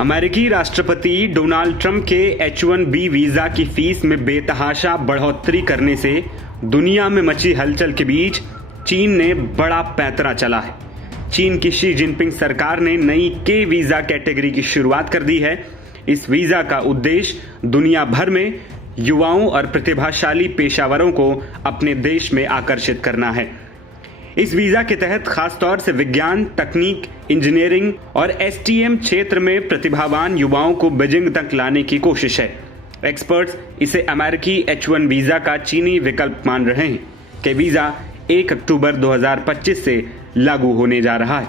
अमेरिकी राष्ट्रपति Donald Trump के H-1B वीजा की फीस में बेतहाशा बढ़ोतरी करने से दुनिया में मची हलचल के बीच चीन ने बड़ा पैंतरा चला है। चीन की शी जिनपिंग सरकार ने नई के वीजा कैटेगरी की शुरुआत कर दी है। इस वीजा का उद्देश्य दुनिया भर में युवाओं और प्रतिभाशाली पेशावरों को अपने देश में आकर्षित करना है। इस वीजा के तहत खासतौर से विज्ञान, तकनीक, इंजीनियरिंग और STEM क्षेत्र में प्रतिभावान युवाओं को बीजिंग तक लाने की कोशिश है। एक्सपर्ट्स इसे अमेरिकी H-1 वीजा का चीनी विकल्प मान रहे हैं कि वीजा 1 अक्टूबर 2025 से लागू होने जा रहा है।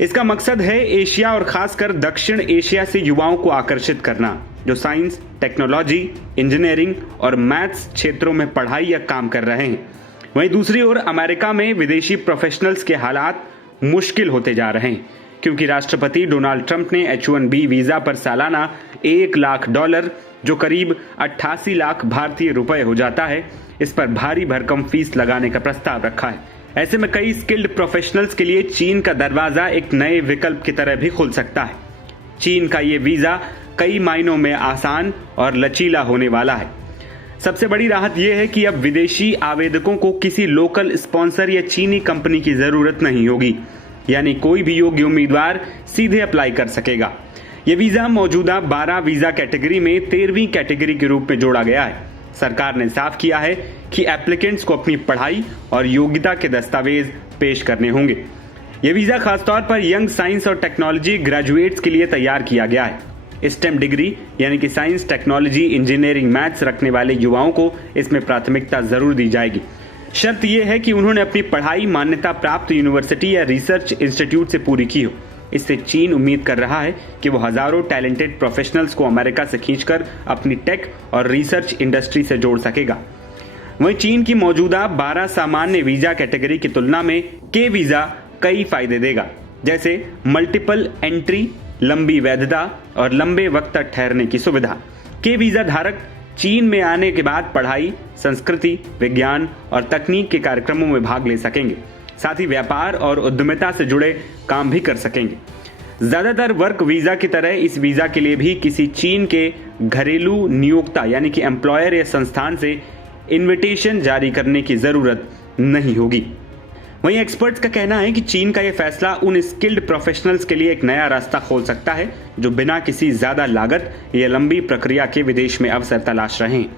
इसका मकसद है एशिया और खासकर दक्षिण एशिया से युवाओं को आकर्षित करना, जो साइंस, टेक्नोलॉजी, इंजीनियरिंग और मैथ्स क्षेत्रों में पढ़ाई या काम कर रहे हैं। वहीं दूसरी ओर अमेरिका में विदेशी प्रोफेशनल्स के हालात मुश्किल होते जा रहे हैं, क्योंकि राष्ट्रपति डोनाल्ड ट्रंप ने H-1B वीजा पर सालाना $1 लाख, जो करीब 88 लाख भारतीय रुपए हो जाता है, इस पर भारी भरकम फीस लगाने का प्रस्ताव रखा है। ऐसे में कई स्किल्ड प्रोफेशनल्स के लिए चीन का दरवाजा एक नए विकल्प की तरह भी खुल सकता है। चीन का ये वीजा कई मायनों में आसान और लचीला होने वाला है। सबसे बड़ी राहत यह है कि अब विदेशी आवेदकों को किसी लोकल स्पॉन्सर या चीनी कंपनी की जरूरत नहीं होगी, यानी कोई भी योग्य उम्मीदवार सीधे अप्लाई कर सकेगा। यह वीजा मौजूदा 12 वीजा कैटेगरी में 13वीं कैटेगरी के रूप में जोड़ा गया है। सरकार ने साफ किया है कि एप्लीकेंट्स को अपनी पढ़ाई और योग्यता के दस्तावेज पेश करने होंगे। यह वीजा खासतौर पर यंग साइंस और टेक्नोलॉजी ग्रेजुएट्स के लिए तैयार किया गया है। STEM डिग्री यानी कि साइंस, टेक्नोलॉजी, इंजीनियरिंग, मैथ्स रखने वाले युवाओं को इसमें प्राथमिकता जरूर दी जाएगी। शर्त यह है कि उन्होंने अपनी पढ़ाई मान्यता प्राप्त यूनिवर्सिटी या रिसर्च इंस्टीट्यूट से पूरी की हो। इससे चीन उम्मीद कर रहा है कि वो हजारों टैलेंटेड प्रोफेशनल्स को अमेरिका से खींचकर अपनी टेक और रिसर्च इंडस्ट्री से जोड़ सकेगा। वहीं चीन की मौजूदा 12 सामान्य वीजा कैटेगरी की तुलना में के वीजा कई फायदे देगा, जैसे मल्टीपल एंट्री, लंबी वैधता और लंबे वक्त तक ठहरने की सुविधा। के वीजा धारक चीन में आने के बाद पढ़ाई, संस्कृति, विज्ञान और तकनीक के कार्यक्रमों में भाग ले सकेंगे। साथ ही व्यापार और उद्यमिता से जुड़े काम भी कर सकेंगे। ज्यादातर वर्क वीजा की तरह इस वीजा के लिए भी किसी चीन के घरेलू नियोक्ता यानी कि एम्प्लॉयर या संस्थान से इन्विटेशन जारी करने की जरूरत नहीं होगी। वहीं एक्सपर्ट्स का कहना है कि चीन का यह फैसला उन स्किल्ड प्रोफेशनल्स के लिए एक नया रास्ता खोल सकता है जो बिना किसी ज्यादा लागत या लंबी प्रक्रिया के विदेश में अवसर तलाश रहे हैं।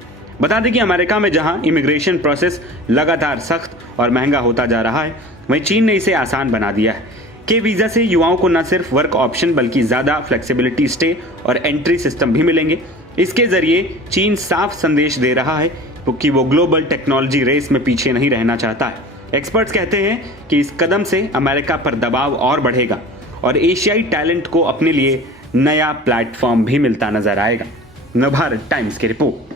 बता दें कि अमेरिका में जहां इमिग्रेशन प्रोसेस लगातार सख्त और महंगा होता जा रहा है, वहीं चीन ने इसे आसान बना दिया है। के वीजा से युवाओं को न सिर्फ वर्क ऑप्शन बल्कि ज्यादा फ्लेक्सिबिलिटी, स्टे और एंट्री सिस्टम भी मिलेंगे। इसके जरिए चीन साफ संदेश दे रहा है कि वो ग्लोबल टेक्नोलॉजी रेस में पीछे नहीं रहना चाहता है। एक्सपर्ट्स कहते हैं कि इस कदम से अमेरिका पर दबाव और बढ़ेगा और एशियाई टैलेंट को अपने लिए नया प्लेटफॉर्म भी मिलता नजर आएगा। नवभारत टाइम्स की रिपोर्ट।